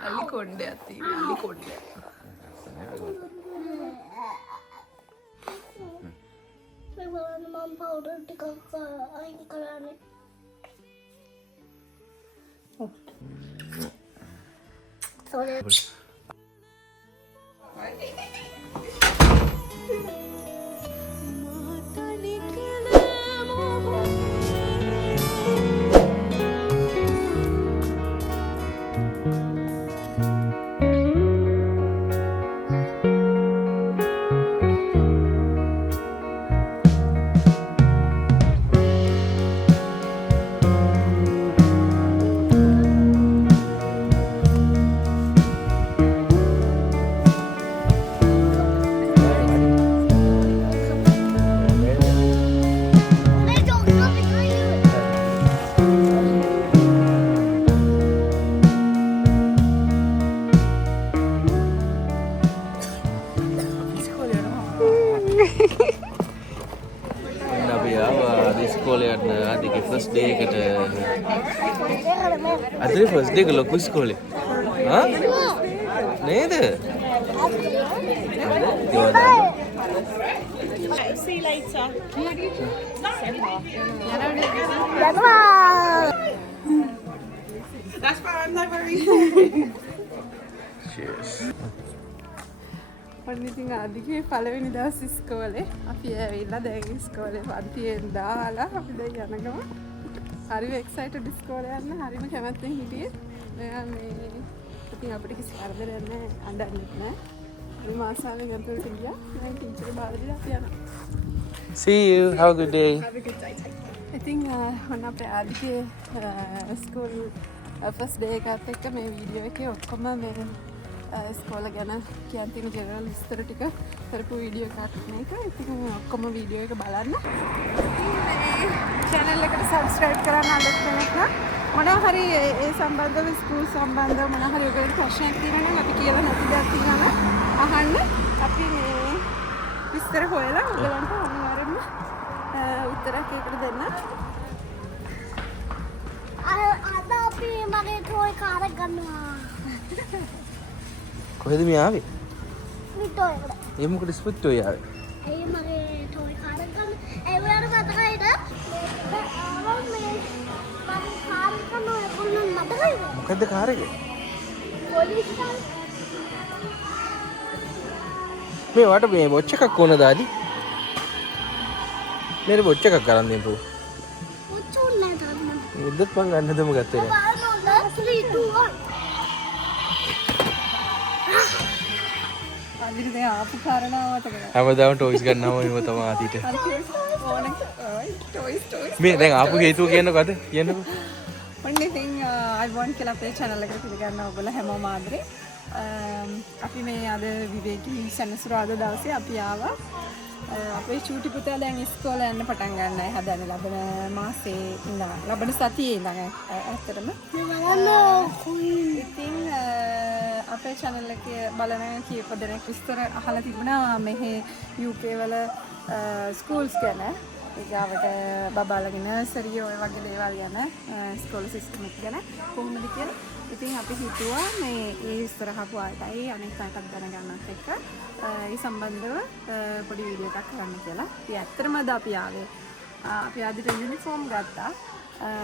අලි කොණ්ඩයක් තියෙන අලි කොණ්ඩයක්. මම පවුඩර් ටිකක් අයින් කරන්නේ. Sorry. First day කට අද first day එක ලොකු ඉස්කෝලේ ආ නේද See you later. That's fine, no worries. cheers ඔන්න ඉතින් ආදිගේ පළවෙනි දවස් ඉස්කෝලේ අපි ඇවිල්ලා දැන් ඉස්කෝලේ පන්තියෙන් දාලා අපි දැන් යන ගම හරිම එක්සයිටඩ් ඉස්කෝලේ යන්න හරිම කැමැත්තෙන් හිටියේ. මෙයා මේ ඉතින් අපිට කිසි කරදරයක් නැහැ අඬන්නෙත් නැහැ. හරිම ආසාවෙන් අපිට ගියා. මම ටීචර් බාර දීලා අපි යනවා. see you have a good day Have a good day. ඉතින් ඔන්න අපේ ආදිගේ ස්කූල් ෆස්ට් ඩේ එකත් එක්ක මේ වීඩියෝ එකේ ඔක්කොම මේ ස්කෝල ගැන කියන් තියෙන ජෙනරල් විස්තර ටික කරපු වීඩියෝ එකක් මේක. ඉතින් ඔක්කොම වීඩියෝ එක බලන්න. channel එකට subscribe කරන්න අලුත් කෙනෙක් නම් මොනවා හරි ඒ සම්බන්ධව ස්කූල් සම්බන්ධව මොනවා හරි ඔයගොල්ලෝ ප්‍රශ්නයක් තියෙනවා නම් අපි කියලා නැති දෙයක් තියෙනවා නම් අහන්න. අපි මේ විස්තර හොයලා ඔයගලන්ට අනිවාර්යෙන්ම උත්තරයක් ඒකට දෙන්න. අද අපි මගේ ටෝයි කාර් එක ගන්නවා. කොහෙද මේ ආවේ ටෝයි එකට. ඒ මොකද ස්පොට් ඔය ආවේ ඒ මගේ ටෝයි කාර් එක ගන්න. ඒ ඔයාලට මතකයිද? මේ කාර් එක නෝ මතකයිද? මොකද්ද කාර් එක පොලිස් කාර්. මේ වට මේ වොච් එකක් ඕනද ආදි මේක වොච් එකක් ගන්න දෙන්නකෝ ඔච්චෝන්නේ තාම. ඉද්දත් මං ගන්නදම ගත්තේ නෑ 3 2 1. අදිට දැන් ආපු කාරණාව මතකද? හැමදාම ටොයිස් ගන්නවම එහෙම තමයි ආදිට toys. මේ දැන් ආපු හේතුව කියන්නකෝ අද කියන්නකෝ ඔන්න ඉතින් අයිබෝන් කියලා අපේ channel එකට පිළිගන්න ඔයගොල්ලෝ හැමෝම ආදරේ. අපි මේ අද විවේකී සෙනසුරාදා දවසේ අපි ආවා. අපේ චූටි පුතා දැන් ඉස්කෝලේ යන්න පටන් ගන්නයි හදන ලබන මාසේ ඉඳන් ලබන සතියේ ඉඳන් ඇත්තටම. ඉතින් අපේ channel එකේ බලන කීප දෙනෙක් විස්තර අහලා තිබුණා මෙහි UK වල ස්කූල්ස් ගැන. ඒගාවට බබාලගේ නර්සරි ඔය වගේ දේවල් ගැන ස්කෝල සිස්ටම් එක ගැන කොහොමද කියලා. ඉතින් අපි හිතුවා මේ ඒ විස්තර අහපු අයටයි අනෙක් අයටත් දැනගන්නත් එක්ක ඒ සම්බන්ධව පොඩි වීඩියෝ එකක් කරන්න කියලා. ඉතින් ඇත්තටම අද අපි ආවේ අපි ආදිට යුනිෆෝම් ගත්තා.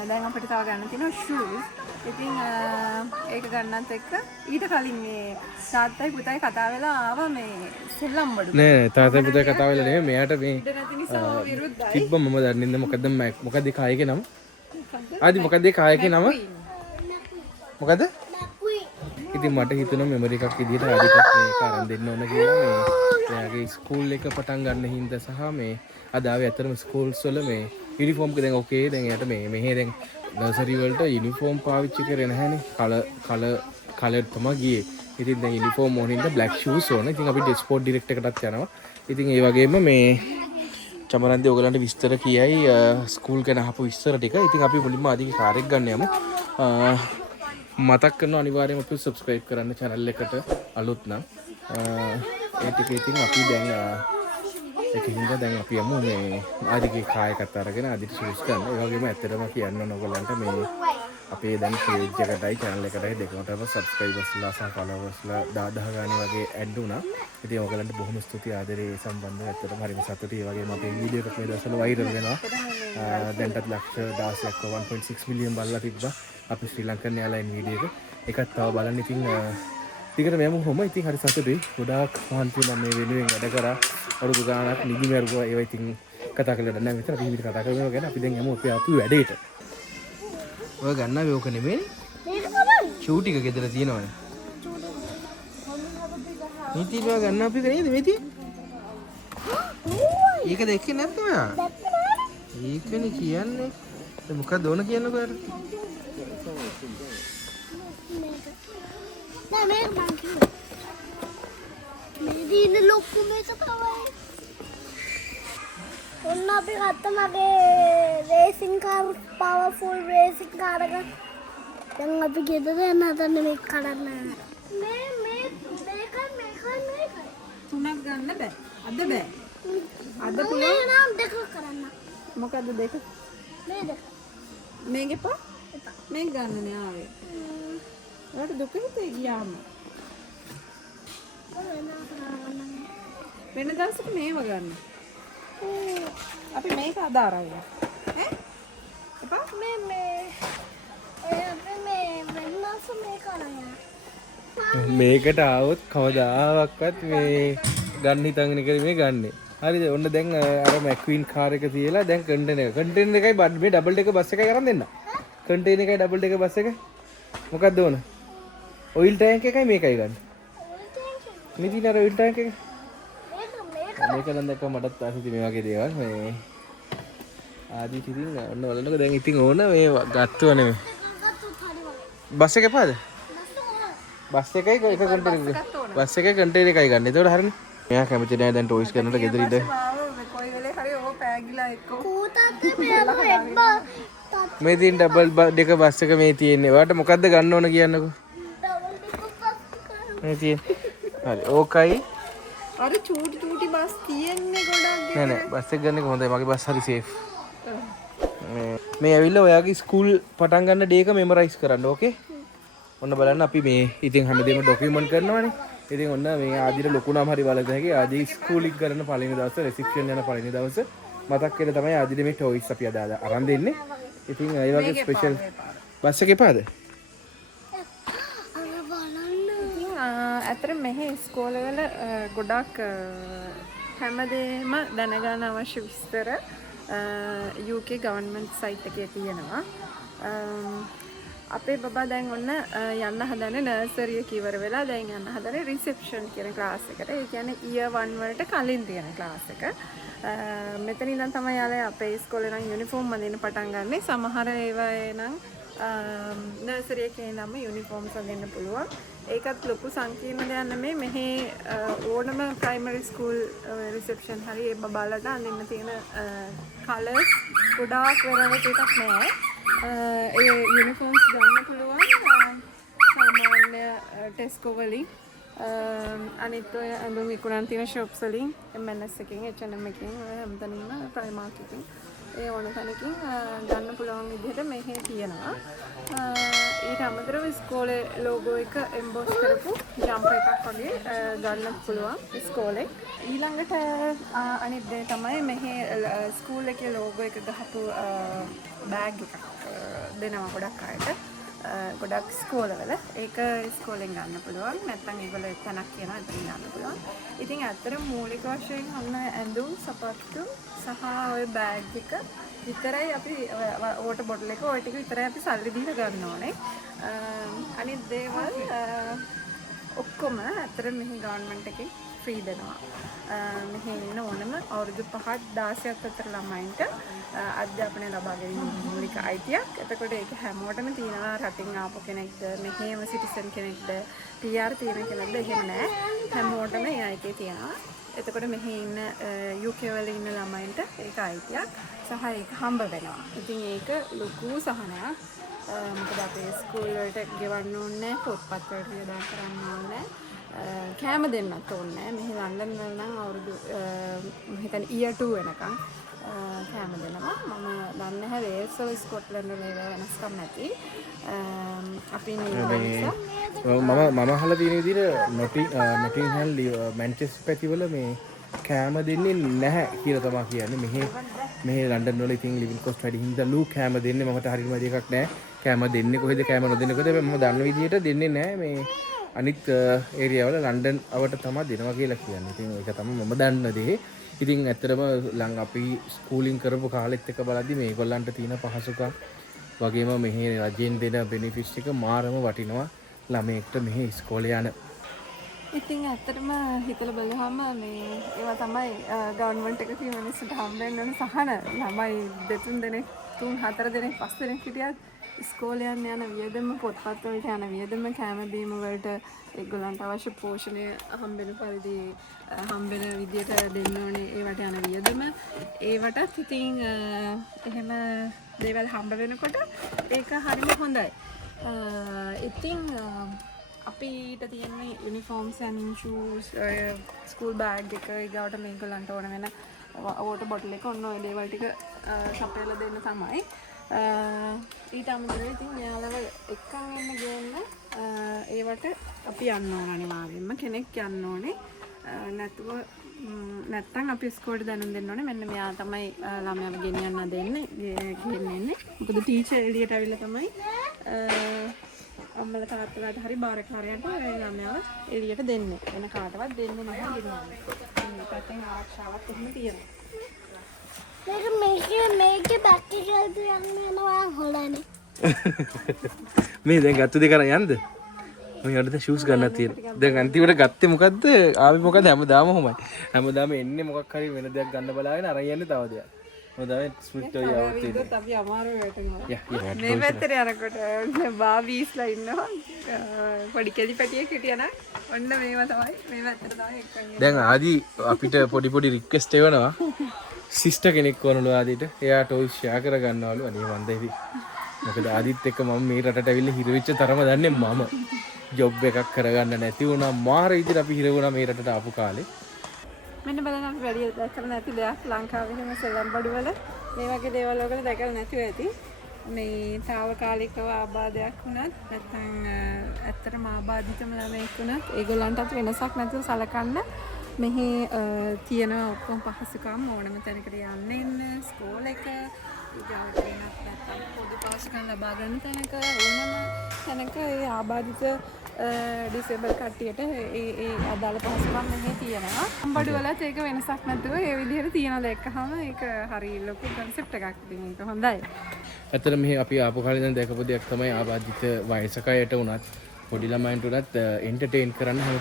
දැන් අපිට තව ගන්න තියෙනවා shoes. ඉතින් ඒක ගන්නත් එක්ක ඊට කලින් මේ තාත්තයි පුතයි කතා වෙලා ආවා මේ සෙල්ලම් බඩු. නෑ තාත්තයි පුතයි කතා වෙලා නෙමෙයි මෙයාට මේ ඉඳ නැති නිසා විරුද්ධයි. තිබ්බ මම දන්නේ නැහැ මොකද්ද කායකේ නම ආදි මොකද්ද කායකේ නම මොකද්ද ඉතින් මට හිතුණා මෙමරි එකක් විදිහට ආදිකත් මේක අරන් දෙන්න ඕන කියලා මේ එයාගේ ස්කූල් එක පටන් ගන්න හින්දා සහ මේ අද ආවේ අතරම ස්කූල්ස් වල මේ යුනිෆෝම් එක දැන් ඕකේ දැන් එයාට මේ මෙහෙ දැන් නර්සරි වලට යුනිෆෝම් පාවිච්චි කරේ නැහැනේ කලර් තමයි ගියේ. ඉතින් දැන් යුනිෆෝම් ඕනින්ද බ්ලැක් ෂූස් ඕන. ඉතින් අපි ස්පෝර්ට් ඩිරෙක්ට් එකටත් යනවා. ඉතින් ඒ වගේම මේ චමරන්දේ ඔයගලන්ට විස්තර කියයි ස්කූල් ගැන අහපු විස්තර ටික. ඉතින් අපි මුලින්ම ආදිගේ කාර් එක ගන්න යමු. මතක් කරනවා අනිවාර්යයෙන්ම අපි subscribe කරන්න channel එකට අලුත් නම් ඒ ටික ඉතින් අපි දැන් ඒකින්ද දැන් අපි යමු මේ ආදිගේ කායකත් අරගෙන ආදිට ෂූස් ගන්න. ඒ වගේම ඇත්තටම කියන්න ඕන ඔයගලන්ට මේ අපේ දැන් page එකටයි channel එකටයි දෙකමටම subscribersලා සහ followersලා 10000 ගානේ වගේ add වුණා. ඉතින් ඔයගලන්ට බොහොම ස්තුතියි ආදරේ සම්බන්ධව. ඇත්තටම හරිම සතුටුයි. ඒ වගේම අපේ වීඩියෝ එකක් මේ දවස්වල viral වෙනවා. දැන්ටත් ලක්ෂ 16ක් 1.6 මිලියන් බලලා තිබ්බා. අපි ශ්‍රී ලංකන් එයාලයින් වීඩියෝ එක එකක් තව බලන්න. ඉතින් ටිකට මෙම කොහොම ඉතින් හරි සතුටුයි. ගොඩාක් මහන්සි වුණා මේ වෙනුවෙන් වැඩ කරා. අවුරුදු ගාණක් නිදි මරුවා. ඒවා ඉතින් කතා කරලා නැහැ මෙතන. අපි කතා කරනවා ගැන අපි දැන් යමු අපි වැඩේට. ඔය ගන්නාවේ ඕක නෙමෙයි. ෂූ ටික ගෙදර තියෙනවනේ. නීති ඔය ගන්න අපි නේද මේටි? ඒක දැක්කේ නැත්නම් ඔයා? ඒකනේ කියන්නේ. මොකක්ද ඕන කියන්නකෝ යාට? නෑ මේක මං කිව්වා. මේ දින ලොකු මේක තමයි. ඔන්න අපි ගත්ත මගේ racing car powerful racing car එක. දැන් අපි ගෙදර යන්න හදන්නේ මේක කඩන්න. මේක තුනක් ගන්න බෑ. අද බෑ. අද පුළුවන් නම් දෙක කරන්න. මොකද්ද දෙක? මේ දෙක. මේක එපා. මේක ගන්නනේ ආවේ. ඔයාලට දුක හිතේ ගියාම. වෙන දවසක මේව ගන්න. අපි මේක අදාරයි. ඈ? එපා මේ වෙනස මේ කරන්නේ. මේකට ආවොත් කවදාවත් මේ ගන්න හිතගෙන ඉකරි මේ ගන්නෙ. හරිද? ඔන්න දැන් අර මැක්වින් කාර් එක තියලා දැන් කන්ටේනර් එකයි මේ ඩබල් ඩෙකර් බස් එකයි අරන් දෙන්න. කන්ටේනර් එකයි ඩබල් ඩෙකර් බස් එක. මොකක්ද ඕන? ඔයිල් ටැංක් එකයි මේකයි ගන්න. නිදින අර ඔයිල් ටැංක් එක. මේක නම් දැක්ක මටත් ආසිති මේ වගේ දේවල් මේ ආදී ඉතින් ඔන්න බලන්නකෝ දැන් ඉතින් ඕන මේ ගත්තව නෙමෙයි. බස් එක එපාද? බස් එකයි එක කන්ටේනර් එක. බස් එකයි කන්ටේනර් එකයි ගන්න. ඒතකොට හරිනේ. මෙයා කැමති නෑ දැන් ටොයිස් කරනට ගෙදර ඉඳ. කොයි වෙලේ හරි ඕක පෑගිලා එක්කෝ. කූතත් මෙයා මේ තියෙන ඩබල් ඩෙක බස් එක මේ තියෙන්නේ. ඔයාලට මොකද්ද ගන්න ඕන කියන්නකෝ. මේ තියෙන. හරි ඕකයි. අර චූටි බස් තියෙන්නේ ගොඩක් නෑ නෑ බස් එක ගන්න එක හොඳයි. මගේ බස් හරි සේෆ්. මේ ඇවිල්ලා ඔයාගේ ස්කූල් පටන් ගන්න ඩේ එක මෙමරයිස් කරන්න. ඕකේ? ඔන්න බලන්න අපි මේ ඉතින් හැමදේම ඩොකියුමන්ට් කරනවානේ. ඉතින් ඔන්න මේ ආදිට ලොකු නම් හරි බලද හැකි. ආදි ස්කූල් එක කරන පළවෙනි දවසේ රිසෙප්ෂන් යන පළවෙනි දවසේ මතක් වෙලා තමයි ආදිට මේ ටොයිස් අපි අද අරන් දෙන්නේ. ඉතින් ඒ වගේ ස්පෙෂල් බස් එක එපාද? ඇතර මෙහි ඉස්කෝලවල ගොඩක් හැමදේම දැනගන්න අවශ්‍ය විස්තර UK ගවර්න්මන්ට් සයිට් එකේ තියෙනවා. අපේ බබා දැන් ඔන්න යන්න හදන්නේ නර්සරි එක ඉවර වෙලා දැන් යන්න හදන්නේ රිසෙප්ෂන් කියන ක්ලාස් එකට. ඒ කියන්නේ year 1 වලට කලින් තියෙන ක්ලාස් එක. මෙතන ඉඳන් තමයි යාළුවා අපේ ඉස්කෝලේ නම් යුනිෆෝම් අඳින්න පටන් ගන්නෙ. සමහර ඒවායේ නම් නර්සරි එකේ නම් යුනිෆෝම්ස් අඳින්න පුළුවන්. ඒකත් ලොකු සංකීර්ණ දෙයක් නෙමෙයි. මෙහි ඕනම ප්‍රයිමරි ස්කූල් රිසෙප්ෂන් හරි ඒ බබාලට අඳින්න තියෙන කලර්ස් ගොඩාක් වෙරයිටි එකක් නෑ. ඒ යුනිෆෝම්ස් ගන්න පුළුවන් සාමාන්‍ය ටෙස්කෝ වලින් අනිත් ඔය ඇඳුම් විකුණන් තියෙන shops වලින් M&S එකකින් H&M එකකින් ඔය හැමතැනින්ම Primark එකකින් ඒ ඕන තැනකින් ගන්න පුළුවන් විදිහට මෙහෙ තියෙනවා. ඊට අමතරව ඉස්කෝලේ ලෝගෝ එක එම්බොස් කරපු ජම්පර් එකක් වගේ ගන්න පුළුවන් ඉස්කෝලේ. ඊළඟට අනිත් දේ තමයි මෙහෙ ස්කූල් එකේ ලෝගෝ එක ගහපු බෑග් එකක් දෙනවා ගොඩක් අයට. ගොඩක් ස්කෝලවල ඒක ඉස්කෝලෙන් ගන්න පුළුවන්. නැත්නම් ඒගොල්ලෝ එතනක් කියනවා එතනින් ගන්න පුළුවන්. ඉතින් ඇත්තටම මූලික වශයෙන් ඔන්න ඇඳුම් සපත්තු සහ ඔය බෑග් එක විතරයි අපි වෝටර් බොටල් එක ඔය ටික විතරයි අපි සල්ලි දීලා ගන්න ඕනේ. අනිත් දේවල් ඔක්කොම ඇත්තට මෙහි ගවර්න්මන්ට් එකේ ෆ්‍රී දෙනවා. මෙහි ඉන්න ඕනම අවුරුදු 5ක් 16ක් අතර ළමයින්ට අධ්‍යාපනය ලබා ගැනීම මූලික අයිතියක්. එතකොට ඒක හැමෝටම තියෙනවා. රටින් ආපු කෙනෙක්ද, මෙහෙම සිටිසන් කෙනෙක්ද, PR තියෙන කෙනෙක්ද එහෙම නැහැ. හැමෝටම ඒ අයිතිය තියෙනවා. එතකොට මෙහි ඉන්න UK වල ඉන්න ළමයින්ට ඒක අයිතියක් සහ ඒක හම්බ වෙනවා. ඉතින් ඒක ලොකු සහනයක්. මොකද අපේ ස්කූල් වලට ගෙවන්න ඕනේ පොත්පත් වලට වියදම් කරන්න ඕනේ කෑම දෙන්නත් ඕනේ මෙහි ලන්ඩන් වල නම් අවුරුදු මම හිතන්නේ ඉයර් 2 වෙනකම් කෑම දෙනවා මම දන්නේ නැහැ වේල්ස් වල ස්කොට්ලන්ඩ් වල ඒවා වෙනස්කම් නැති අපි මම අහලා තියෙන විදිහට නොටින්හෑම් මැන්චෙස්ටර් පැතිවල මේ කෑම දෙන්නේ නැහැ කියලා තමයි කියන්නේ. මෙහි ලන්ඩන් වල ඉතින් ලිවිං කොස්ට් වැඩි හින්දා ලූ කෑම දෙන්නේ මමට හරියම එකක් නැහැ. කෑම දෙන්නේ කොහෙද කෑම නොදෙන්නේ කොහෙද මම දන්න විදිහට දෙන්නේ නැහැ මේ අනිත් ඒරියා වල ලන්ඩන් අවට තමයි දෙනවා කියලා කියන්නේ. ඉතින් ඒක තමයි මම දන්න දේ. ඉතින් ඇත්තටම අපි ස්කූලින් කරපු කාලෙත් එක බලද්දි මේගොල්ලන්ට තියෙන පහසුකම් වගේම මෙහි රජෙන් දෙන බෙනිෆිට්ස් ටික මාරම වටිනවා ළමයෙක්ට මෙහි ඉස්කෝලේ යන. ඉතින් ඇත්තටම හිතලා බලුවම මේ ඒවා තමයි ගවර්න්මන්ට් එක කියන මිනිස්සුන්ට හම්බෙන්න ඕන සහන ළමයි 2-3 දෙනෙක් 3-4 දෙනෙක් 5 දෙනෙක් හිටියත් ඉස්කෝලේ යන වියදම පොත්පත් වලට යන වියදම කෑම බීම වලට ඒගොල්ලන්ට අවශ්‍ය පෝෂණය හම්බෙන පරිදි හම්බෙන විදියට දෙන්න ඕනේ ඒවට යන වියදම ඒවටත් ඉතින් එහෙම දේවල් හම්බ වෙනකොට ඒක හරිම හොඳයි. ඉතින් අපිට තියෙන්නේ යුනිෆෝම්ස් and shoes ස්කූල් බෑග් එක ඊගාවට මේගොල්ලන්ට ඕන වෙන වෝටර් බොටල් එක ඔන්න ඔය දේවල් ටික සපයලා දෙන්න තමයි. ඊට අමතරව ඉතින් යාළුව එක්කන් එන්න ගේන්න ඒවට අපි යන්න ඕන අනිවාර්යෙන්ම කෙනෙක් යන්න ඕනේ. නැත්තම් අපි ස්කෝලේ දැනුම් දෙන්න ඕනේ. මෙන්න මෙයා තමයි ළමයාව ගෙනියන්න ගෙන්නන්නේ. මොකද ටීචර් එළියට ඇවිල්ලා තමයි අම්මලා තාත්තලාට හරි බාරකාරයන්ට ළමයාව එළියට දෙන්නේ. වෙන කාටවත් දෙන්නේ නැහැ ගෙනියන්නේ. මේ පැත්තෙන් ආරක්ෂාවක් එහෙම තියෙනවා. මේක බැක් එක යනවා හොලනේ. මේ දැන් ගත්ත දෙක කරන් යන්නද? මම යට ෂූස් ගන්නත් තියෙනවා. දැන් අන්තිමට ගත්තේ මොකද්ද? ආවේ මොකද හැමදාම ඔහොමයි. හැමදාම එන්නේ මොකක් හරි වෙන දෙයක් ගන්න බලාගෙන අරන් යන්නේ තව දෙයක්. මොකද ස්මිත් ඔය යවුත් ඉතින් අපි අමාරු වැටෙනවා. යා මේ පැත්තට යනකොට බාබීස්ලා ඉන්නවා. පොඩි කෙලි පැටියෙක් හිටියා නම් ඔන්න මේවා තමයි මේ පැත්තට තමයි එක්කන් දැන් ආදි අපිට පොඩි රික්වෙස්ට් එවනවා. සිස්ටර් කෙනෙක් වුණලු ආදිට. එයා ටොයිස් ෂෙයා කර ගන්නවලු. අනේ මන්ද ඉතින්. මොකද ආදිත් එක්ක මම මේ රටට ඇවිල්ලා හිර වෙච්ච තරම දන්නේ මම. ජොබ් එකක් කරගන්න නැති වුණා. මාර විදිහට අපි හිර වුණා මේ රටට ආපු කාලේ. මෙන්න බලන්න අපි වැඩි දැකලා නැති දෙයක් ලංකාවේ එහෙම සෙල්ලම් බඩුවල මේ වගේ දේවල් වල දැකලා නැතිව ඇති. මේ తాවකාලිකව ආබාධයක් වුණත් නැත්නම් ඇත්තටම ආබාධිතම ළමයෙක් වුණත් ඒගොල්ලන්ටත් වෙනසක් නැතුව සලකන්න මෙහි තියෙන ඔක්කොම පහසුකම් ඕනම තැනකට යන්න එන්න ස්කෝල් එක ඊගාවට වෙනත් නැත්නම් පොදු පහසුකම් ලබා ගන්න තැනක ඕනම තැනක ඒ ආබාධිත ඩිසේබල් කට්ටියට ඒ අදාළ පහසුකම් මෙහි තියෙනවා. අම්බඩු වලත් ඒක වෙනසක් නැතුව ඒ විදිහට තියනවා දැක්කහම ඒක හරි ලොකු කන්සෙප්ට් එකක්. ඉතින් ඒක හොඳයි. ඇත්තට මෙහි අපි ආපු කාලේ ඉඳන් දැකපු දෙයක් තමයි ආබාධිත වයසක අයට උනත් පොඩි ළමයින්ට උනත් එන්ටර්ටේන් කරන්න හැම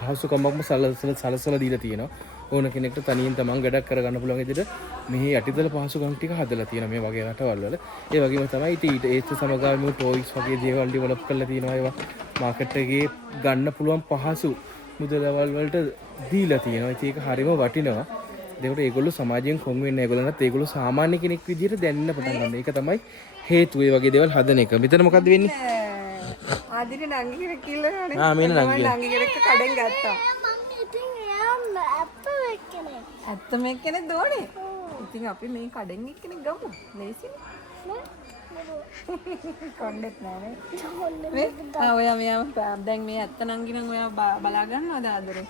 පහසුකමක්ම සලසලා දීලා තියෙනවා. ඕන කෙනෙක්ට තනියෙන් තමන් වැඩක් කරගන්න පුළුවන් විදිහට මෙහි යටිදල පහසුකම් ටික හදලා තියෙනවා මේ වගේ රටවල් වල. ඒ වගේම තමයි ඒත් සමගාමීව ටොයිස් වගේ දේවල් ඩෙවලොප් කරලා තියෙනවා. ඒවා මාකට් එකේ ගන්න පුළුවන් පහසු මුදලවල් වලට දීලා තියෙනවා. ඒක හරිම වටිනවා. ඒකට ඒගොල්ලෝ සමාජයෙන් කොන් වෙන්නේ ඒගොල්ලන්ට ඒගොල්ලෝ සාමාන්‍ය කෙනෙක් විදිහට දැනෙන්න පටන් ගන්නවා. ඒක තමයි හේතුව. ඒ වගේ දේවල් හදන එක. මෙතන මොකද්ද වෙන්නේ? ආදිනේ නංගි කෙනෙක් කිල්ලනවානේ. මේන නංගි. නංගි කෙනෙක් කඩෙන් ගත්තා. මම ඉතින් එයා ඇත්තම එක්කනේ. ඇත්තම එක්කෙනෙක් දෝනේ. ඉතින් අපි මේ කඩෙන් එක්කෙනෙක් ගමු. ලේසියි. කොණ්ඩෙත් නෑනේ. ඔයා මෙයා දැන් මේ ඇත්ත නංගි නම් ඔයා බලා ගන්නවද ආදරේ?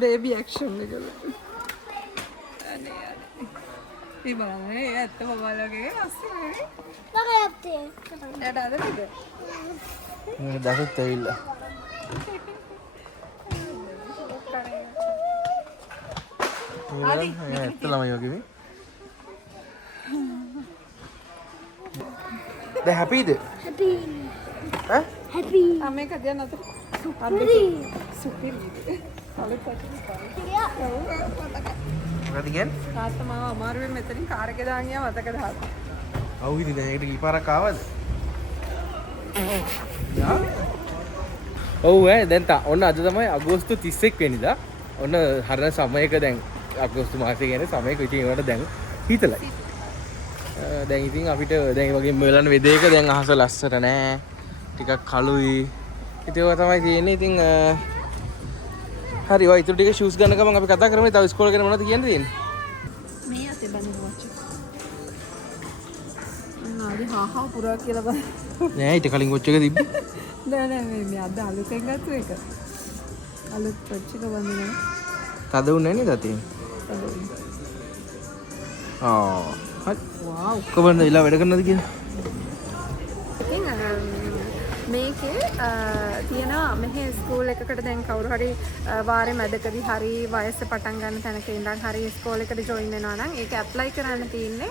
බේබි ඇක්ෂන් එකල. අනේ අනේ. මේ බලන්නේ ඇත්ත බබාලගේ අස්සනේ. මම යත්තේ. එයාට ආදරේද? දහත් ඇවිල්ලා. ඇත්ත ළමයි වගේ මේ. දැන් හැපීද? හැපි. ඈ? හැපි. මේක දෙන්න අතට. සුපිරි. අලුත් පැටිස් මොකද කියන්නේ? තාත්තා මාව අමාරුවෙන් මෙතනින් කාර් එක දාන් ගියා මතකද තාත්තා? ඔව් ඉතින් දැන් ඒකට කීපාරක් ආවද? ඔව් දැන් ඔන්න අද තමයි අගෝස්තු 31 වෙනිදා. ඔන්න හරින සමයක දැන් අගෝස්තු මාසේ ගැන සමයක ඉතින් ඒවට දැන් හිතලයි. දැන් ඉතින් අපිට දැන් වගේ මෙලන් වෙදේක දැන් අහස ලස්සට නෑ. ටිකක් කළුයි. ඉතින් ඒවා තමයි තියෙන්නේ. ඉතින් හරි ඔය ඊටු ටික ෂූස් ගන්න ගමන් අපි කතා කරමු. තව ඉස්කෝලේ ගැන මොනවද කියන්න තියෙන්නේ? මේ අතේ බඳින වොච් එක. ආදි හා පුරා කියලා බලන්න. නෑ ඊට කලින් වොච් එක තිබ්බේ. නෑ මේ අද අලුතෙන් ගත්ත එක. අලුත් වොච් එක බඳිනවා. තද උන්නේ නේද අතේ? හරි. වව්. කොබන්ද ඉලා වැඩ කරනවද කියලා? ඉතින් මේකේ තියෙනවා මෙහි ස්කූල් එකකට දැන් කවුරු හරි වාරේ මැදකදී හරි වයස පටන් ගන්න තැනක ඉඳන් හරි ස්කෝල් එකට ජොයින් වෙනවා නම් ඒක ඇප්ලයි කරන්න තියෙන්නේ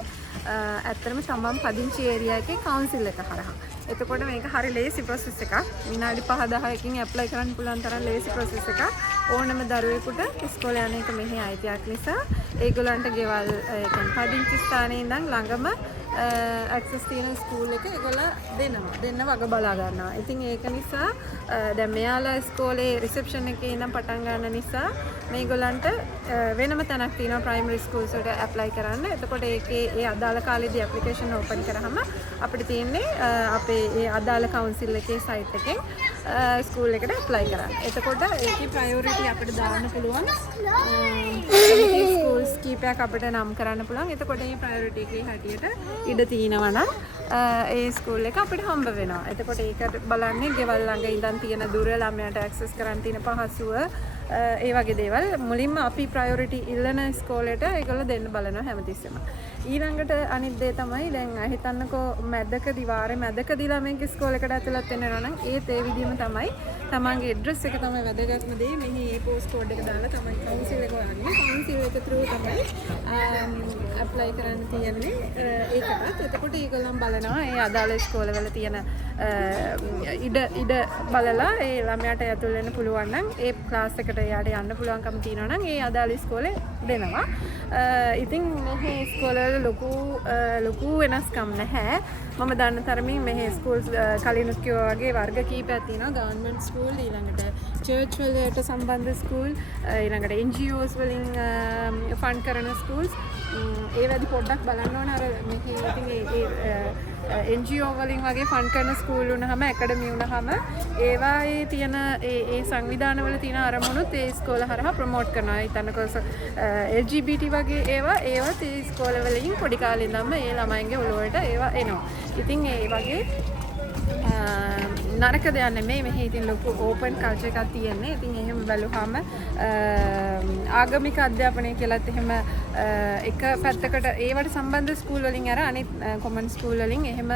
ඇත්තටම තමන් පදිංචි ඒරියා එකේ කවුන්සිල් එක හරහා. එතකොට මේක හරි ලේසි ප්‍රොසෙස් එකක්. විනාඩි 5-10කින් ඇප්ලයි කරන්න පුළුවන් තරම් ලේසි ප්‍රොසෙස් එකක්. ඕනම දරුවෙකුට ඉස්කෝලේ යන එක මෙහි අයිතියක් නිසා ඒගොල්ලන්ට ගෙවල් කියන්නේ පදිංචි ස්ථානයේ ඉඳන් ළඟම ඇක්සස් තියෙන ස්කූල් එක ඒගොල්ලෝ දෙන්න වග බලා ගන්නවා. ඉතින් ඒක නිසා දැන් මෙයාලා ඉස්කෝලේ රිසෙප්ෂන් එකේ ඉඳන් පටන් ගන්න නිසා මේගොල්ලන්ට වෙනම තැනක් තියෙනවා ප්‍රයිමරි ස්කූල්ස් වලට ඇප්ලයි කරන්න. එතකොට ඒකේ ඒ අදාළ කාලේදී ඇප්ලිකේෂන් ඕපන් කරාම අපිට තියෙන්නේ අපේ ඒ අදාළ කවුන්සිල් එකේ සයිට් එකෙන් ස්කූල් එකට ඇප්ලයි කරන්න. එතකොට ඒකේ ප්‍රයොරිටි අපිට දාන්න පුළුවන්. ස්කූල්ස් කීපයක් අපිට නම් කරන්න පුළුවන්. එතකොට මේ ප්‍රයොරිටි එකේ හැටියට ඉඩ තියෙනවා නම් ඒ ස්කූල් එක අපිට හම්බ වෙනවා. එතකොට ඒකට බලන්නේ ගෙවල් ළඟ ඉඳන් තියෙන දුර ළමයාට ඇක්සස් කරන් තියෙන පහසුව ඒ වගේ දේවල් මුලින්ම අපි ප්‍රයොරිටි ඉල්ලන ස්කෝලේට ඒගොල්ලෝ දෙන්න බලනවා හැමතිස්සෙම. ඊළඟට අනිත් දේ තමයි දැන් හිතන්නකෝ මැදකදී වාරේ මැදකදී ළමෙක් ස්කෝලේකට ඇතුළත් වෙනවා නම් ඒත් ඒ විදිහම තමයි තමන්ගේ ඇඩ්‍රස් එක තමයි වැදගත්ම දේ. මෙහි ඒ පෝස්ට් කෝඩ් එක දාලා තමයි කවුන්සිල් එක හොයන්නේ. කවුන්සිල් එක through තමයි ඇප්ලයි කරන්න තියෙන්නේ ඒකටත්. එතකොට ඒගොල්ලන් බලනවා ඒ අදාළ ස්කෝලවල තියෙන ඉඩ බලලා ඒ ළමයාට ඇතුල් වෙන්න පුළුවන් නම් ඒ ක්ලාස් එකට එයාට යන්න පුළුවන්කම තියෙනවා නම් ඒ අදාළ ස්කෝලේ දෙනවා. ඉතින් මෙහි ස්කෝලවල ලොකු වෙනස්කම් නැහැ. මම දන්න තරමින් මෙහි ස්කූල්ස් කලිනුත් කිව්වා වගේ වර්ග කීපයක් තියෙනවා. ගවර්න්මන්ට් ස්කූල්, ඊළඟට චර්ච් වලට සම්බන්ධ ස්කූල්, ඊළඟට NGOs වලින් ෆන්ඩ් කරන ස්කූල්ස්. ඒ වැඩි පොඩ්ඩක් බලන්න ඕන අර මෙහි ඉතින් NGO වලින් වගේ ෆන්ඩ් කරන ස්කූල් වුණාම ඇකඩමි වුණාම ඒවායේ තියෙන ඒ සංවිධානවල තියෙන අරමුණුත් ඒ ස්කෝල හරහා ප්‍රොමෝට් කරනවා. හිතන්නකෝ LGBT වගේ ඒවත් ඒ ස්කෝල වලින් පොඩි කාලේ ඉඳන්ම ඒ ළමයින්ගේ ඔළුවට ඒවා එනවා. ඉතින් ඒ වගේ නරක දෙයක් නෙමෙයි. මෙහි ඉතින් ලොකු ඕපන් කල්චර් එකක් තියෙන්නේ. ඉතින් එහෙම බැලුවාම ආගමික අධ්‍යාපනය කියලාත් එහෙම එක පැත්තකට ඒවට සම්බන්ධ ස්කූල් වලින් අර අනිත් කොමන් ස්කූල් වලින් එහෙම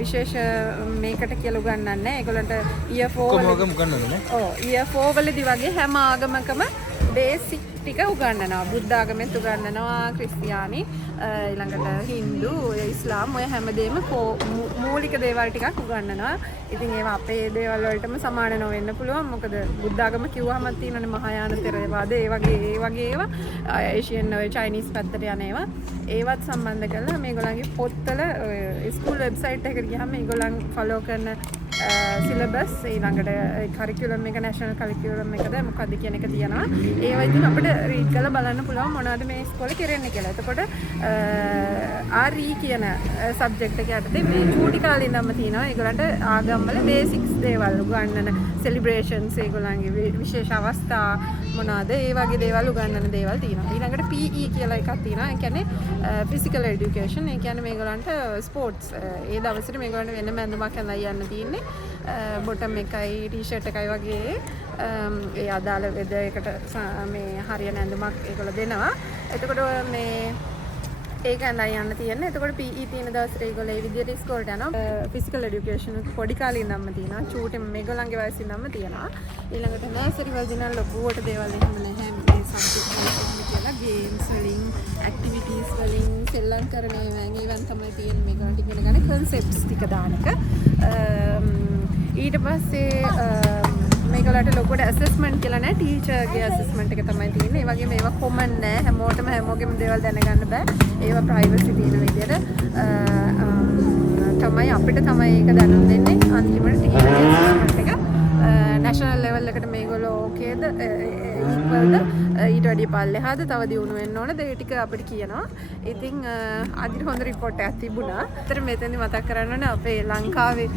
විශේෂ මේකට කියලා උගන්වන්නේ නැහැ. ඒගොල්ලන්ට year 4 කොහොමද උගන්වන්නේ නේ? ඔව් year 4 වලදී වගේ හැම ආගමකම බේසික් ටික උගන්වනවා. බුද්ධ ආගමෙත් උගන්වනවා, ක්‍රිස්තියානි, ඊළඟට හින්දු, ඉස්ලාම් ඔය හැමදේම මූලික දේවල් ටිකක් උගන්වනවා. ඉතින් ඒවා අපේ දේවල් වලටම සමාන නොවෙන්න පුළුවන්. මොකද බුද්ධ ආගම කිව්වහම තියෙනනේ මහායාන තෙරවාද ඒ වගේ ඒවා ඒෂියන් ඔය චයිනීස් පැත්තට යන ඒවා ඒවත් සම්බන්ධ කරලා මේගොල්ලන්ගේ පොත්වල ස්කූල් වෙබ්සයිට් එකට ගියාම මේගොල්ලන් ෆලෝ කරන සිලබස් ඊළඟට කරිකියුලම් එක නැෂනල් කරිකියුලම් එකද මොකක්ද කියන එක තියෙනවා. ඒවා ඉතින් අපිට රීඩ් කරලා බලන්න පුළුවන් මොනවද මේ ඉස්කෝලේ කරන්නේ කියලා. එතකොට RE කියන සබ්ජෙක්ට් එක යටතේ මේ චූටි කාලේ ඉඳන්ම තියෙනවා ඒගොල්ලන්ට ආගම් වල බේසික්ස් දේවල් උගන්වන සෙලිබ්‍රේෂන්ස් ඒගොල්ලන්ගේ විශේෂ අවස්ථා මොනවාද ඒ වගේ දේවල් උගන්වන දේවල් තියෙනවා. ඊළඟට PE කියලා එකක් තියෙනවා. ඒ කියන්නේ ෆිසිකල් එඩියුකේෂන්. ඒ කියන්නේ මේගොල්ලන්ට ස්පෝර්ට්ස් ඒ දවස්වල මේගොල්ලන්ට වෙනම ඇඳුමක් ඇඳලා යන්න තියෙන්නේ. බොටම් එකයි ටී-ෂර්ට් එකයි වගේ ඒ අදාළ වෙදර් එකට මේ හරියන ඇඳුමක් ඒගොල්ලෝ දෙනවා. එතකොට මේ ඒක ඇඳලා යන්න තියෙන්නේ. එතකොට PE තියෙන දවසට ඒගොල්ලෝ ඒ විදිහට ඉස්කෝලේට යනවා. ෆිසිකල් එඩියුකේෂන් පොඩි කාලේ ඉඳන්ම තියෙනවා. චූටි මේගොල්ලන්ගේ වයසේ ඉඳන්ම තියෙනවා. ඊළඟට නර්සරි වල දින ලොකුවට දේවල් එහෙම නැහැ. මේ සබ්ජෙක්ට් වල කියලා ගේම්ස් වලින් ඇක්ටිවිටීස් වලින් සෙල්ලම් කරන ඒවාන් තමයි තියෙන්නේ. මේගොල්ලන්ට ඉගෙන ගන්න කන්සෙප්ට්ස් ටික දාන එක. ඊට පස්සේ මේගොල්ලන්ට ලොකුට ඇසස්මන්ට් කියලා නෑ. ටීචර්ගේ ඇසස්මන්ට් එක තමයි තියෙන්නේ. ඒ වගේම ඒවා කොමන් නෑ. හැමෝගෙම දේවල් දැනගන්න බෑ. ඒවා ප්‍රයිවසි තියෙන විදිහට තමයි අපිට තමයි ඒක දැනුම් දෙන්නේ. අන්තිමට ටීචර්ගේ ඇසස්මන්ට් එක නැෂනල් ලෙවල් එකට මේගොල්ලෝ ඕකේද වලද ඊට වැඩිය පල්ලෙහාද තව දියුණු වෙන්න ඕනද ඒ ටික අපිට කියනවා. ඉතින් අදිට හොඳ රිපෝට් එකක් තිබුණා. ඒතර මෙතනදි මතක් කරන්න ඕනේ අපේ ලංකාවේ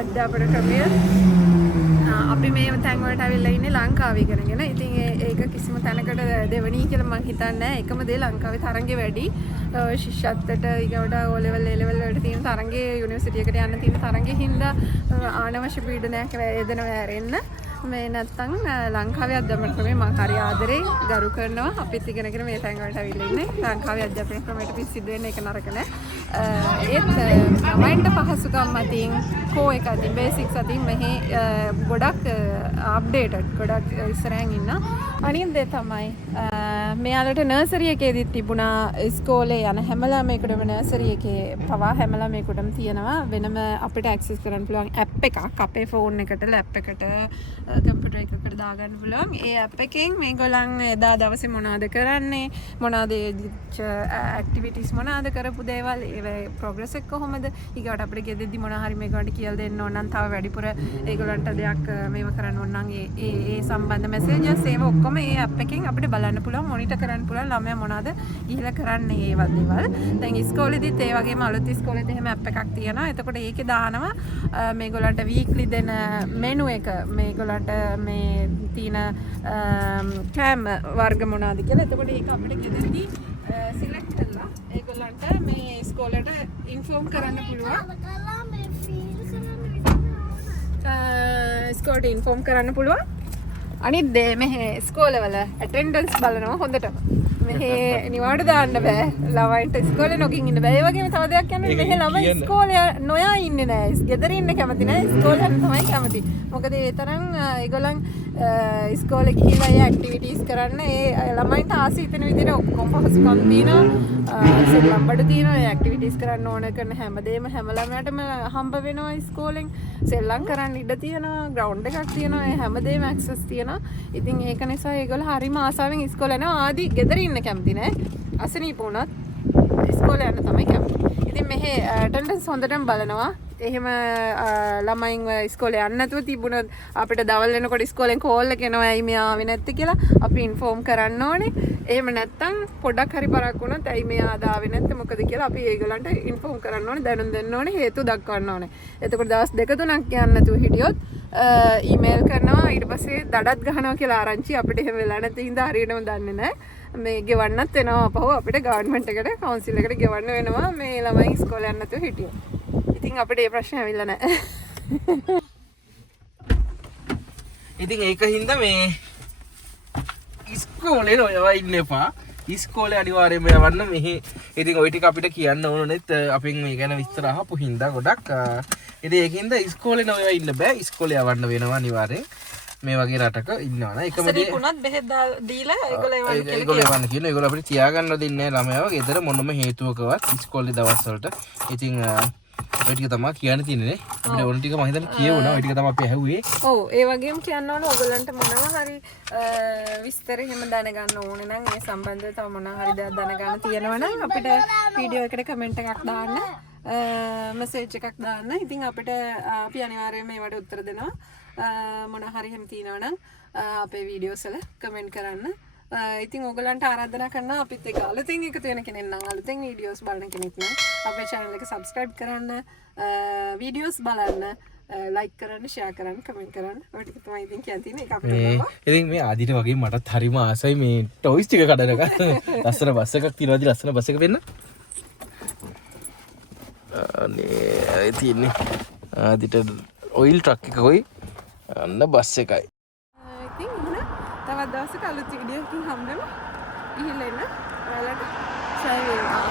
අධ්‍යාපන ක්‍රමය අපි මේ තැන් වලට අවිල්ලා ඉන්නේ ලංකාවේ ඉගෙනගෙන. ඉතින් ඒක කිසිම තැනකට දෙවනී කියලා මම හිතන්නේ නැහැ. එකම දේ ලංකාවේ තරංගේ වැඩි. ශිෂ්‍යත්වයට ඊගොඩ O level A level වලට තියෙන තරංගේ යුනිවර්සිටි එකට යන්න තියෙන තරංගේ හින්දා ආනවශ්‍ය පීඩනයක් වේදෙනවා ඇරෙන්න. මේ නැත්තම් ලංකාවේ අධ්‍යාපන ක්‍රමය මම හරි ආදරේ ගරු කරනවා. අපිත් ඉගෙනගෙන මේ තැන් වලට අවිල්ලා ඉන්නේ. ලංකාවේ අධ්‍යාපන ක්‍රමයට පිසිදු වෙන්න එක නරක නෑ. ඒත් ළමයින්ට පහසුකම් අතින් කෝ එක අතින් බේසික්ස් අතින් මෙහි ගොඩක් අප්ඩේටඩ් ගොඩක් ඉස්සරහින් ඉන්න. අනිත් දේ තමයි මෙයාලට නර්සරි එකේදීත් තිබුණා ඉස්කෝලේ යන හැම ළමයෙකුටම නර්සරි එකේ පවා හැම ළමයෙකුටම තියෙනවා වෙනම අපිට ඇක්සස් කරන්න පුළුවන් ඇප් එකක් අපේ ෆෝන් එකට ලැප් එකට කම්පියුටර් එකකට දාගන්න පුළුවන්. ඒ ඇප් එකෙන් මේගොල්ලන් එදා දවසේ මොනවද කරන්නේ මොනවද ඇක්ටිවිටිස් මොනවද කරපු දේවල් ඒ ප්‍රොග්‍රස් එක කොහොමද ඊගොට අපිට ගෙදෙද්දි මොනවා හරි මේගොල්ලන්ට කියලා දෙන්න ඕන නම් තව වැඩිපුර ඒගොල්ලන්ට දෙයක් මේව කරන්න ඕන නම් ඒ සම්බන්ධ මැසේජස් ඒව ඔක්කොම ඒ ඇප් එකෙන් අපිට බලන්න පුළුවන් මොනිටර් කරන්න පුළුවන් ළමයා මොනවද ගිහිලා කරන්නේ ඒ දේවල්. දැන් ඉස්කෝලේදීත් ඒ වගේම අලුත් ඉස්කෝලේදී එහෙම ඇප් එකක් තියෙනවා. එතකොට ඒකේ දානවා මේගොල්ලන්ට වීක්ලි දෙන මෙනු එක මේගොල්ලන්ට මේ තියෙන කෑම වර්ග මොනවද කියලා. එතකොට ඒක අපිට ගෙදරදී සිලෙක්ට් කරලා ඒගොල්ලන්ට මේ ඉස්කෝලේට ඉන්ෆෝම් කරන්න පුළුවන්. ඉස්කෝලේට ඉන්ෆෝම් කරන්න පුළුවන්. අනිත් දේ මෙහි ඉස්කෝලවල ඇටෙන්ඩන්ස් බලනවා හොඳටම. මෙහි නිවාඩු දාන්න බෑ. ළමයින්ට ඉස්කෝලේ නොගින් ඉන්න බෑ. ඒ වගේම තව දෙයක් කියන්නේ මෙහි ළමයි ඉස්කෝලේ නොයා ඉන්නේ නෑ. ගෙදර ඉන්න කැමති නෑ. ඉස්කෝලේ යන්න තමයි කැමති. මොකද ඒ තරම් ඒගොල්ලන් ඉස්කෝලේ ගිහිල්ලා ඒ ඇක්ටිවිටීස් කරන්න ඒ ළමයින්ට ආසයි හිතෙන විදිහට ඔක්කොම පහසුකම් තියෙනවා. සෙල්ලම් බඩ තියෙනවා. ඒ ඇක්ටිවිටීස් කරන්න ඕන කරන හැමදේම හැම ළමයාටම හම්බ වෙනවා ඉස්කෝලෙන්. සෙල්ලම් කරන්න ඉඩ තියෙනවා. ග්‍රවුන්ඩ් එකක් තියෙනවා. ඒ හැමදේම ඇක්සස් තියෙනවා. ඉතින් ඒක නිසා ඒගොල්ලෝ හරිම ආසාවෙන් ඉස්කෝලේ යනවා. ආදි ගෙදර ඉන්න කැමති නෑ. අසනීප වුණත් ඉස්කෝලේ යන්න තමයි කැමති. ඉතින් මෙහි ඇටෙන්ඩන්ස් හොඳටම බලනවා. එහෙම ළමයින් ඉස්කෝලේ යන්න නැතුව තිබුණොත් අපිට දවල් වෙනකොට ඉස්කෝලෙන් කෝල් එක එනවා ඇයි මෙයා ආවේ නැත්තේ කියලා අපි ඉන්ෆෝම් කරන්න ඕනේ. එහෙම නැත්තම් පොඩක් හරි පරක් වුණොත් ඇයි මෙයා අද ආවේ නැත්තේ මොකද කියලා අපි ඒගොල්ලන්ට ඉන්ෆෝම් කරන්න ඕනේ දැනුම් දෙන්න ඕනේ හේතු දක්වන්න ඕනේ. එතකොට දවස් 2-3ක් යන්න නැතුව හිටියොත් ඊමේල් කරනවා ඊට පස්සේ දඩත් ගහනවා කියලා ආරංචි අපිට එහෙම වෙලා නැති හින්දා හරියටම දන්නේ නැහැ. මේ ගෙවන්නත් වෙනවා අපහුව අපිට ගවර්න්මන්ට් එකට කවුන්සිල් එකට ගෙවන්න වෙනවා මේ ළමයි ඉස්කෝලේ යන්න නැතුව හිටියොත්. ඉතින් අපිට ඒ ප්‍රශ්නේ ඇවිල්ලා නැහැ. ඉතින් ඒක හින්දා මේ ඉස්කෝලේ නොයවා ඉන්න එපා. ඉස්කෝලේ අනිවාර්යයෙන්ම යවන්න මෙහි. ඉතින් ওই ටික අපිට කියන්න ඕනෙත් අපෙන් මේ ගැන විස්තර අහපු හින්දා ගොඩක්. ඉතින් ඒකින්ද ඉස්කෝලේ නොයවා ඉන්න බෑ. ඉස්කෝලේ යවන්න වෙනවා අනිවාර්යෙන්. මේ වගේ රටක ඉන්නවනේ එකම දේ උනත් බෙහෙත් දීලා ඒගොල්ලෝ ඒගොල්ලෝ එවන්න කියන ඒගොල්ලෝ අපිට තියාගන්න දෙන්නේ නැහැ ළමයාව ගෙදර මොනම හේතුවකවත් ඉස්කෝලේ දවස් වලට. ඉතින් ඔය ටික තමයි කියන්න තියෙන්නේ. අපිට ඕන ටික මම හිතන්නේ කියවුණා. ඔය ටික තමයි අපි ඇහුවේ. ඔව් ඒ වගේම කියන්න ඕන ඔයගලන්ට මොනවා හරි විස්තර එහෙම දැනගන්න ඕනේ නම් ඒ සම්බන්ධව තව මොනවා හරි දෙයක් දැනගන්න තියෙනවා නම් අපිට වීඩියෝ එකට කමෙන්ට් එකක් දාන්න. මැසේජ් එකක් දාන්න. ඉතින් අපිට අපි අනිවාර්යයෙන්ම ඒවට උත්තර දෙනවා. මොන හරි එහෙම තියෙනවා නම් අපේ වීඩියෝස් වල කමෙන්ට් කරන්න. ඉතින් ඔයගලන්ට ආරාධනා කරනවා අපිත් එක්ක අලුතෙන් එකතු වෙන කෙනෙක් නම් අලුතෙන් වීඩියෝස් බලන කෙනෙක් නම් අපේ channel එක subscribe කරන්න, වීඩියෝස් බලන්න, like කරන්න, share කරන්න, comment කරන්න. ඔය ටික තමයි ඉතින් කියන්න තියෙන්නේ. ඒක අපිට කරනවා. ඉතින් මේ ආදිට වගේ මටත් හරිම ආසයි මේ ටොයිස් ටික කඩන එක. ලස්සන බස් එකක් තියෙනවාද ලස්සන බස් එක වෙන්න. අනේ තියෙන්නේ ආදිට ඔයිල් ට්‍රක් එකකෝයි අන්න බස් එකයි. ඉතින් තවත් දවසක අලුත් වීඩියෝ එකකින් හම්බෙමු. ඉහිල්ලා එන්න. ඔයාලට සෑම වේවා.